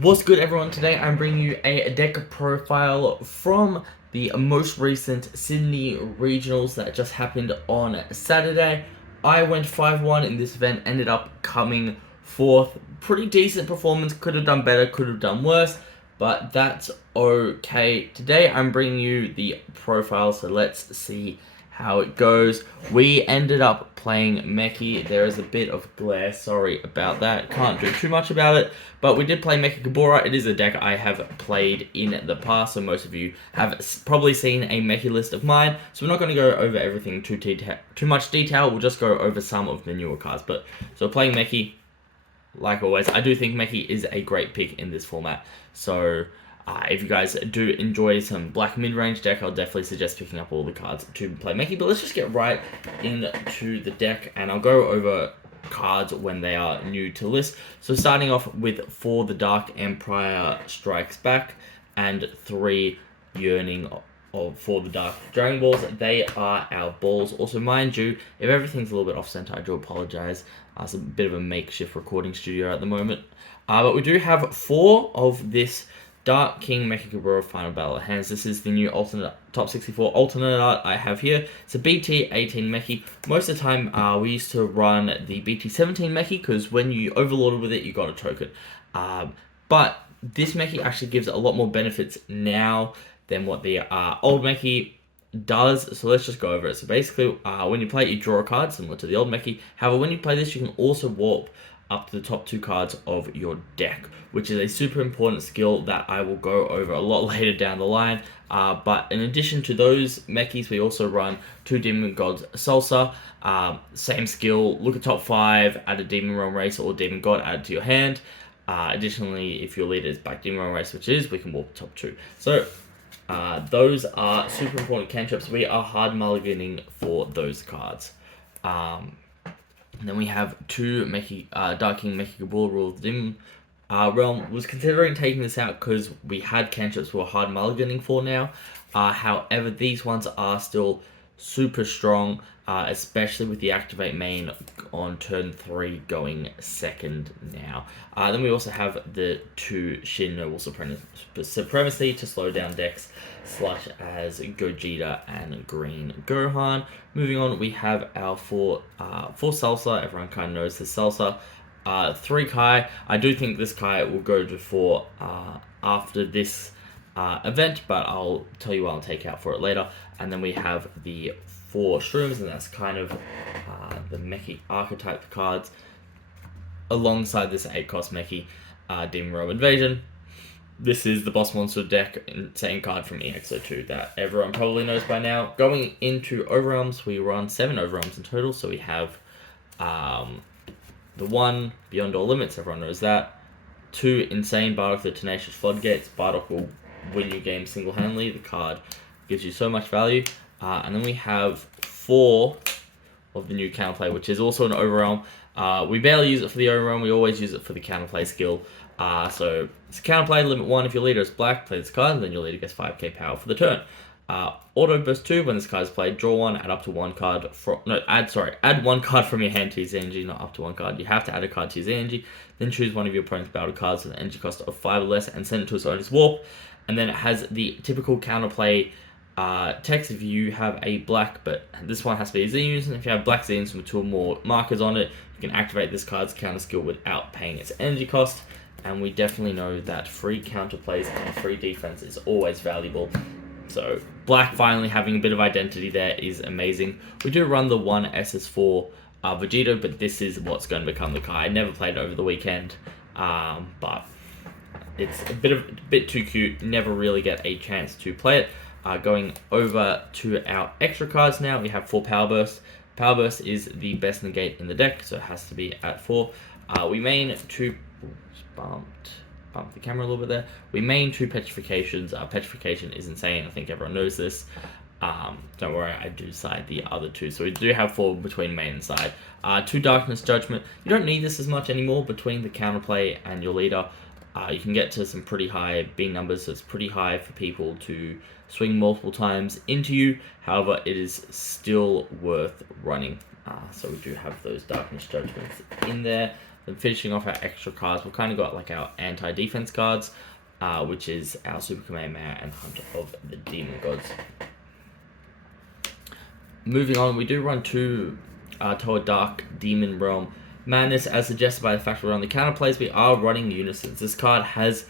What's good, everyone? Today I'm bringing you a deck profile from the most recent Sydney Regionals that just happened on Saturday. I went 5-1 in this event, ended up coming fourth. Pretty decent performance, could have done better, could have done worse, but that's okay. Today I'm bringing you the profile, so let's see how it goes. We ended up playing MECHI. There is a bit of glare, sorry about that. Can't do too much about it, but we did play MECHI. It is a deck I have played in the past, so most of you have probably seen a MECHI list of mine. So we're not going to go over everything too much detail. We'll just go over some of the newer cards. So playing MECHI, like always, I do think MECHI is a great pick in this format. So if you guys do enjoy some black mid-range deck, I'll definitely suggest picking up all the cards to play MECHI. But let's just get right into the deck, and I'll go over cards when they are new to list. So starting off with 4 the Dark Empire Strikes Back and 3 Yearning for the Dark Dragon Balls. They are our balls. Also, mind you, if everything's a little bit off center, I do apologize. It's a bit of a makeshift recording studio at the moment. But we do have 4 of this Dark King MECHI Final Battle of Hands. This is the new alternate top 64 alternate art I have here. It's a BT18 MECHI. Most of the time, we used to run the BT17 MECHI because when you overloaded with it, you got a token. But this MECHI actually gives a lot more benefits now than what the old MECHI does. So let's just go over it. So basically, when you play it, you draw a card similar to the old MECHI. However, when you play this, you can also warp up to the top 2 cards of your deck, which is a super important skill that I will go over a lot later down the line. But in addition to those MECHIs, we also run 2 Demon Gods Salsa. Same skill, look at top 5, add a Demon Realm Racer or Demon God, add it to your hand. Additionally, if your leader is back Demon Realm Racer, which is, we can warp top 2. So those are super important cantrips. We are hard mulliganing for those cards. And then we have 2 Dark King MECHI Gabor Rule of the Demon Realm. Was considering taking this out because we had cantrips we were hard mulliganing for now. However, these ones are still super strong, especially with the activate main on turn 3 going second now. Then we also have the 2 Shin Noble Supremacy to slow down decks, such as Gogeta and Green Gohan. Moving on, we have our 4 Salsa. Everyone kind of knows this Salsa. 3 Kai. I do think this Kai will go to 4 after this event, but I'll tell you what I'll take out for it later. And then we have the 4 Shrooms, and that's kind of the MECHI archetype cards alongside this 8-cost MECHI Demon Realm Invasion. This is the boss monster deck, insane card from EXO2 that everyone probably knows by now. Going into Overwhelms, we run 7 Overwhelms in total, so we have the 1 Beyond All Limits, everyone knows that. 2 Insane Bardock the Tenacious Floodgates. Bardock will win your game single-handedly. The card gives you so much value. And then we have 4 of the new counterplay, which is also an Overwhelm. We barely use it for the Overwhelm, we always use it for the counterplay skill. So it's a counterplay, limit 1, if your leader is black, play this card, and then your leader gets 5k power for the turn. Auto burst 2, when this card is played, draw 1, add up to 1 card add 1 card from your hand to your energy, not up to 1 card. You have to add a card to your energy, then choose one of your opponent's battle cards with an energy cost of 5 or less and send it to its owner's warp. And then it has the typical counterplay text if you have a black, but this one has to be a Z Unison. If you have black Z Unison with 2 or more markers on it, you can activate this card's counter skill without paying its energy cost. And we definitely know that free counterplays and free defense is always valuable. So black finally having a bit of identity there is amazing. We do run the 1 SS4 Vegeta, but this is what's going to become the Kai. I never played it over the weekend, but it's a bit too cute. Never really get a chance to play it. Going over to our extra cards now, we have 4 Power Burst. Power Burst is the best negate in the deck, so it has to be at 4. We main 2... Bump the camera a little bit there. We main 2 Petrifications. Petrification is insane. I think everyone knows this. Don't worry, I do side the other 2. So we do have 4 between main and side. 2 Darkness Judgment. You don't need this as much anymore between the counterplay and your leader. You can get to some pretty high B numbers, so it's pretty high for people to swing multiple times into you. However, it is still worth running. So we do have those Darkness Judgments in there. Then finishing off our extra cards, we've kind of got like our anti-defense cards, which is our Super Kamehameha and Hunter of the Demon Gods. Moving on, we do run two Toa Dark Demon Realm Madness, as suggested by the fact we run the counterplays. We are running Unisons. This card has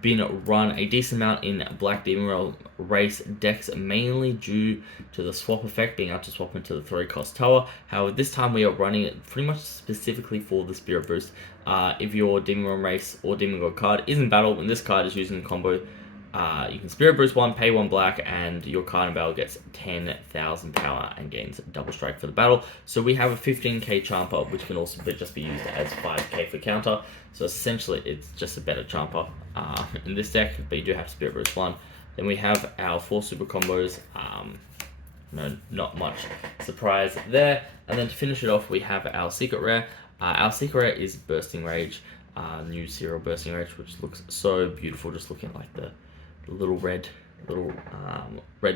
been run a decent amount in Black Demon Realm race decks, mainly due to the swap effect, being able to swap into the 3-cost Toa. However, this time we are running it pretty much specifically for the Spirit Boost. If your Demon Realm race or Demon God card is in battle, and this card is using the combo, you can Spirit Boost 1, pay 1 black, and your card in battle gets 10,000 power and gains double strike for the battle. So we have a 15k Champer, which can also just be used as 5k for counter. So essentially, it's just a better Champer in this deck, but you do have Spirit Boost 1. Then we have our 4 super combos. No, not much surprise there. And then to finish it off, we have our secret rare. Our secret rare is Bursting Rage, new serial Bursting Rage, which looks so beautiful, just looking like the little red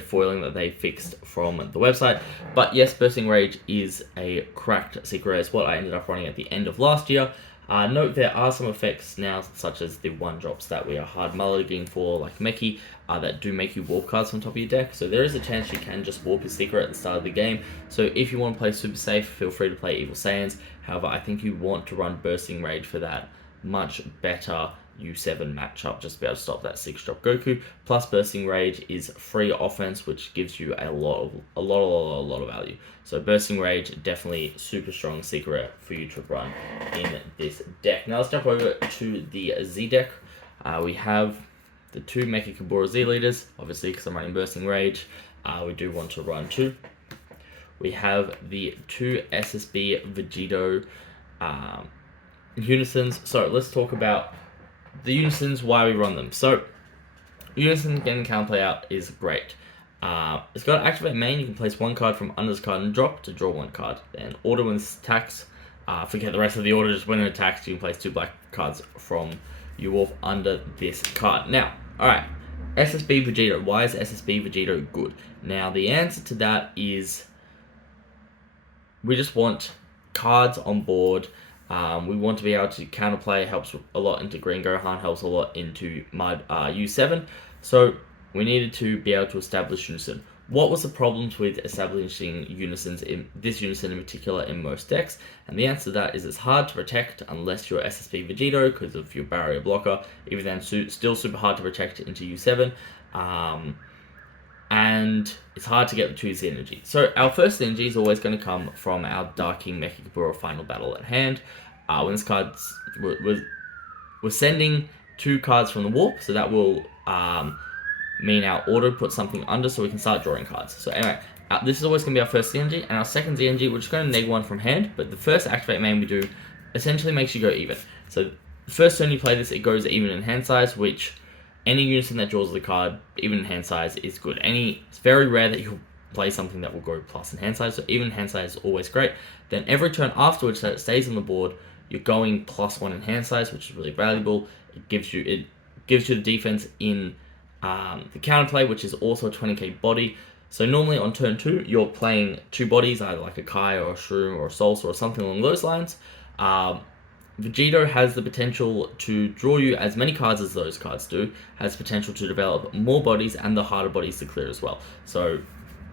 foiling that they fixed from the website. But yes, Bursting Rage is a cracked secret rare. It's what I ended up running at the end of last year. Note there are some effects now, such as the 1-drops that we are hard mulliganing for, like MECHI, that do make you warp cards on top of your deck. So there is a chance you can just warp your secret at the start of the game. So if you want to play super safe, feel free to play Evil Saiyans. However, I think you want to run Bursting Rage for that much better U7 matchup, just to be able to stop that 6-drop Goku. Plus, Bursting Rage is free offense, which gives you a lot of value. So Bursting Rage, definitely super strong secret for you to run in this deck. Now let's jump over to the Z deck. We have the 2 Mecha Kabura Z leaders, obviously because I'm running Bursting Rage. We do want to run 2. We have the 2 SSB Vegito Unisons. So let's talk about the Unisons, why we run them. So Unison getting counterplay out is great. It's got to activate main. You can place 1 card from under this card and drop to draw 1 card. Then order when this attacks. Forget the rest of the order, just when it attacks, you can place 2 black cards from your wolf under this card. Now, alright, SSB Vegito. Why is SSB Vegito good? Now, the answer to that is we just want cards on board. We want to be able to counterplay, helps a lot into Green Gohan, helps a lot into Mud U7. So we needed to be able to establish Unison. What was the problems with establishing Unisons, in this Unison in particular, in most decks? And the answer to that is it's hard to protect unless you're SSB Vegito because of your barrier blocker. Even then, still super hard to protect into U7. And it's hard to get the 2 Z energy. So our first energy is always going to come from our Dark King Mecha Kabura final battle at hand. When this card's we're sending 2 cards from the warp, so that will mean our order puts something under, so we can start drawing cards. So anyway, this is always going to be our first Z energy, and our second Z energy, we're just going to neg 1 from hand. But the first activate main we do essentially makes you go even. So the first turn you play this, it goes even in hand size, which any Unison that draws the card, even in hand size, is good. It's very rare that you'll play something that will go plus in hand size, so even hand size is always great. Then every turn afterwards that it stays on the board, you're going +1 in hand size, which is really valuable. It gives you the defense in the counterplay, which is also a 20k body. So normally on turn 2, you're playing 2 bodies, either like a Kai or a Shroom or a Solsa or something along those lines. Vegito has the potential to draw you as many cards as those cards do, has potential to develop more bodies and the harder bodies to clear as well. So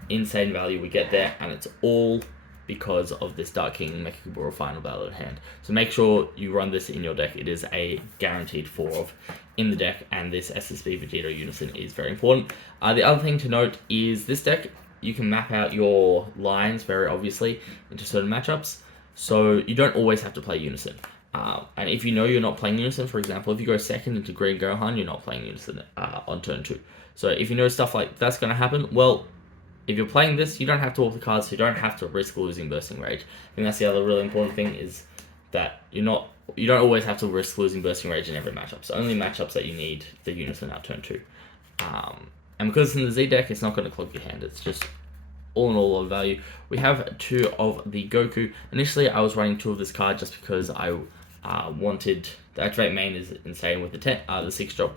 insane value we get there, and it's all because of this Dark King Mecha Kabura final battle at hand. So make sure you run this in your deck. It is a guaranteed 4 of in the deck, and this SSB Vegito Unison is very important. The other thing to note is this deck, you can map out your lines very obviously into certain matchups, so you don't always have to play Unison. And if you know you're not playing Unison, for example, if you go second into Green Gohan, you're not playing Unison on turn 2. So if you know stuff like that's going to happen, well, if you're playing this, you don't have to walk the cards, so you don't have to risk losing Bursting Rage. I think that's the other really important thing, is that you don't always have to risk losing Bursting Rage in every matchup. So only matchups that you need the Unison out turn 2. And because it's in the Z deck, it's not going to clog your hand. It's just all in all of value. We have 2 of the Goku. Initially, I was running 2 of this card just because I wanted the activate main is insane with the 6-drop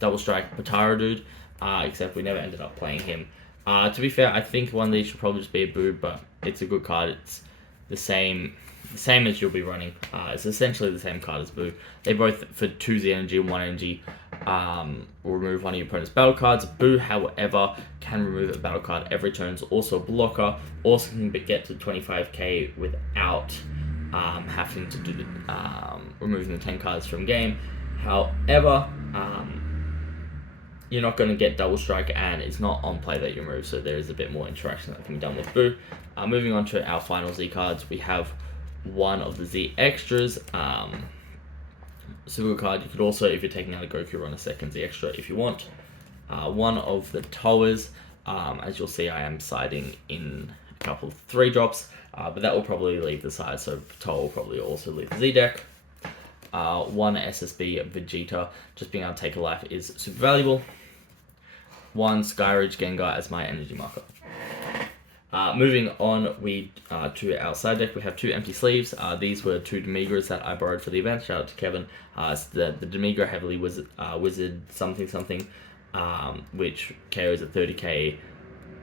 double strike Potara dude. Except we never ended up playing him. To be fair, I think one of these should probably just be a boob, but it's a good card. It's the same same as you'll be running. It's essentially the same card as Boo. They both, for 2 Z energy and 1 energy, will remove one of your opponent's battle cards. Boo, however, can remove a battle card every turn. It's also a blocker. Also can get to 25k without having to do the removing the 10 cards from game. However, you're not going to get double strike, and it's not on play that you remove, so there is a bit more interaction that can be done with Boo. Moving on to our final Z cards, we have one of the Z extras. Super card. You could also, if you're taking out a Goku, run a second Z extra if you want. One of the Toas. As you'll see, I am siding in a couple of 3-drops, but that will probably leave the side, so Toa will probably also leave the Z deck. One SSB Vegeta, just being able to take a life is super valuable. One Skyridge Gengar as my energy marker. Moving on, to our side deck, we have 2 empty sleeves. These were 2 Demigras that I borrowed for the event. Shout out to Kevin. The Demigra heavily wizard something, which carries a 30k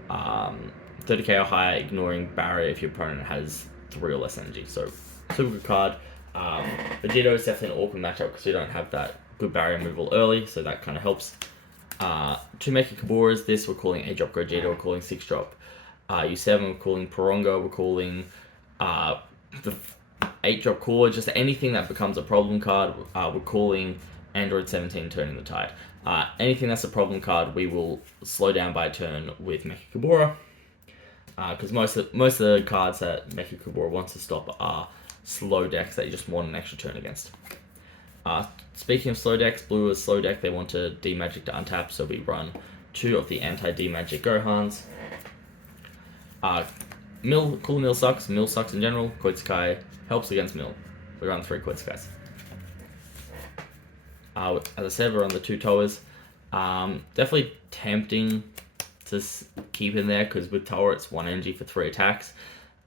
or higher, ignoring barrier if your opponent has 3 or less energy. So super good card. Vegito is definitely an awkward matchup because we don't have that good barrier removal early, so that kind of helps. 2 Mecha Kaburas, this we're calling 8-drop Gogeta, we're calling 6-drop U7, we're calling Poronga, we're calling the 8-drop Core, just anything that becomes a problem card, we're calling Android 17 Turning the Tide. Anything that's a problem card, we will slow down by a turn with Mecha Kabura, because most of the cards that Mecha Kabura wants to stop are slow decks that you just want an extra turn against. Speaking of slow decks, Blue is slow deck. They want to D-Magic to untap, so we run 2 of the anti-D-Magic Gohans. Cool Mill sucks. Mill sucks in general. Koitsukai helps against Mill. We run 3 Koitsukais. As I said, we're on the 2 Toas. Definitely tempting to keep in there, because with Toa it's 1 energy for 3 attacks.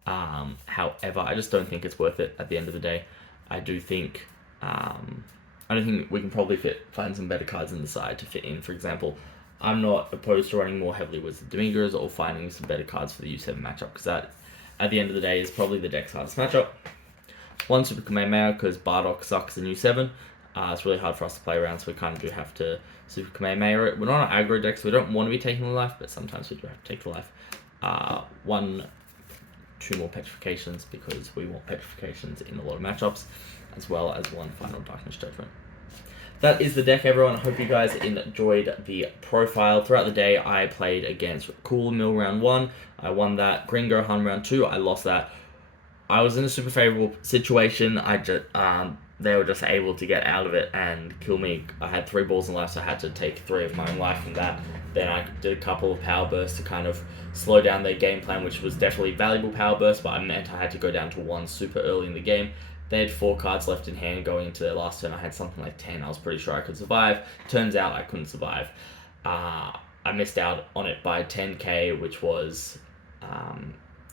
However, I just don't think it's worth it at the end of the day. I don't think we can probably find some better cards in the side to fit in. For example, I'm not opposed to running more heavily with the Demigras or finding some better cards for the U7 matchup, because that, at the end of the day, is probably the deck's hardest matchup. 1 Super Kamehameha, because Bardock sucks in U7. It's really hard for us to play around, so we kind of do have to Super Kamehameha it. We're not an aggro deck, so we don't want to be taking the life, but sometimes we do have to take the life. 2 more petrifications, because we want petrifications in a lot of matchups, as well as 1 final Darkness Judgment. That is the deck, everyone. I hope you guys enjoyed the profile. Throughout the day, I played against Cool Mill round 1. I won that. Green Gohan round 2, I lost that. I was in a super favorable situation. They were just able to get out of it and kill me. I had 3 balls in life, so I had to take 3 of my own life from that. Then I did a couple of power bursts to kind of slow down their game plan, which was definitely valuable power bursts, but I meant I had to go down to 1 super early in the game. They had 4 cards left in hand going into their last turn. I had something like 10. I was pretty sure I could survive. Turns out I couldn't survive. I missed out on it by 10k, which was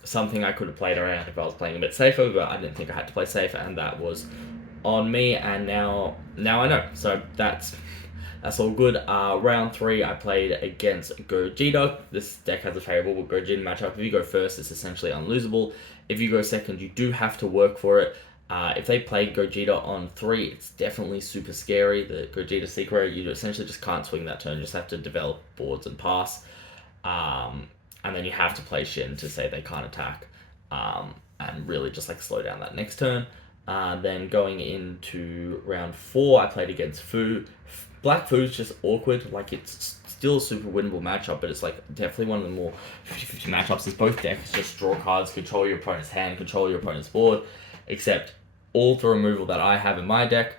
something I could have played around if I was playing a bit safer, but I didn't think I had to play safer, and that was on me, and now I know. So that's all good. Round 3, I played against Gogeta. This deck has a favorable Gogeta matchup. If you go first, it's essentially unlosable. If you go second, you do have to work for it. If they play Gogeta on 3, it's definitely super scary. The Gogeta Secret, you essentially just can't swing that turn. You just have to develop boards and pass. And then you have to play Shin to say they can't attack. And really just like slow down that next turn. Then going into round 4, I played against Fu. Black Fu's just awkward. Like, it's still a super winnable matchup, but it's like definitely one of the more 50-50 matchups. As both decks just draw cards, control your opponent's hand, control your opponent's board. Except all the removal that I have in my deck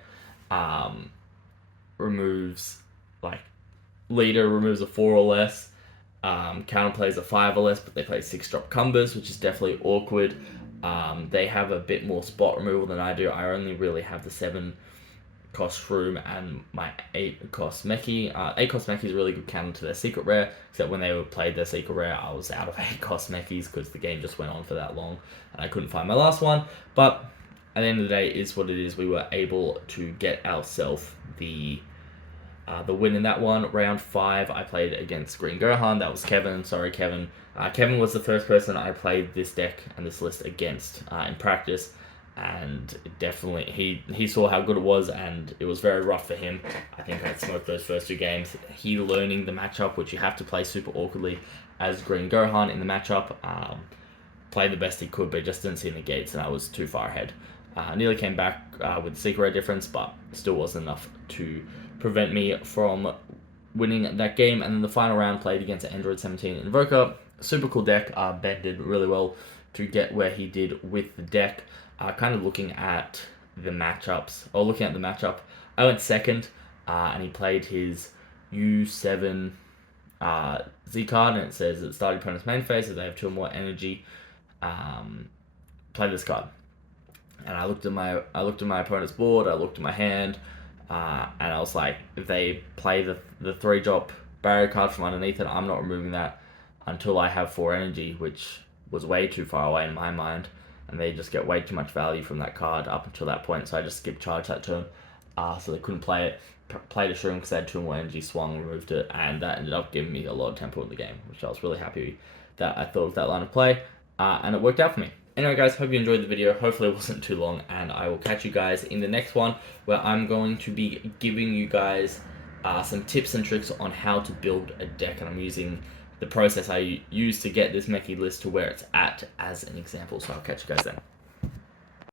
removes, like, Leader removes a 4 or less. Counter plays a 5 or less, but they play 6-drop Cumbers, which is definitely awkward. They have a bit more spot removal than I do. I only really have the 7-cost Shroom and my 8-cost Mechi. 8-cost Mechi is a really good counter to their Secret Rare, except when they played their Secret Rare, I was out of 8-cost Mechis because the game just went on for that long and I couldn't find my last one. But at the end of the day, it is what it is. We were able to get ourselves the win in that one. Round 5, I played against Green Gohan. That was Kevin. Sorry, Kevin. Kevin was the first person I played this deck and this list against in practice. and definitely he saw how good it was, and it was very rough for him. I think I'd smoked those first 2 games. He learning the matchup, which you have to play super awkwardly as Green Gohan in the matchup, played the best he could, but just didn't see the gates, and I was too far ahead. Nearly came back with the secret difference, but still wasn't enough to prevent me from winning that game. And then the final round played against Android 17 Invoker. Super cool deck. Ben did really well to get where he did with the deck. Kind of looking at the matchups, I went second, and he played his U7 Z card, and it says that starting opponent's main phase, if they have 2 or more energy, play this card. And I looked at my opponent's board, I looked at my hand, and I was like, if they play the 3-drop barrier card from underneath it, I'm not removing that until I have 4 energy, which was way too far away in my mind, and they just get way too much value from that card up until that point, so I just skipped charge that turn, so they couldn't play it. Played a Shroom because they had 2 more energy, swung, removed it, and that ended up giving me a lot of tempo in the game, which I was really happy that I thought of that line of play, and it worked out for me. Anyway guys, hope you enjoyed the video. Hopefully it wasn't too long, and I will catch you guys in the next one, where I'm going to be giving you guys some tips and tricks on how to build a deck, and I'm using the process I used to get this MECHI list to where it's at as an example, so I'll catch you guys then.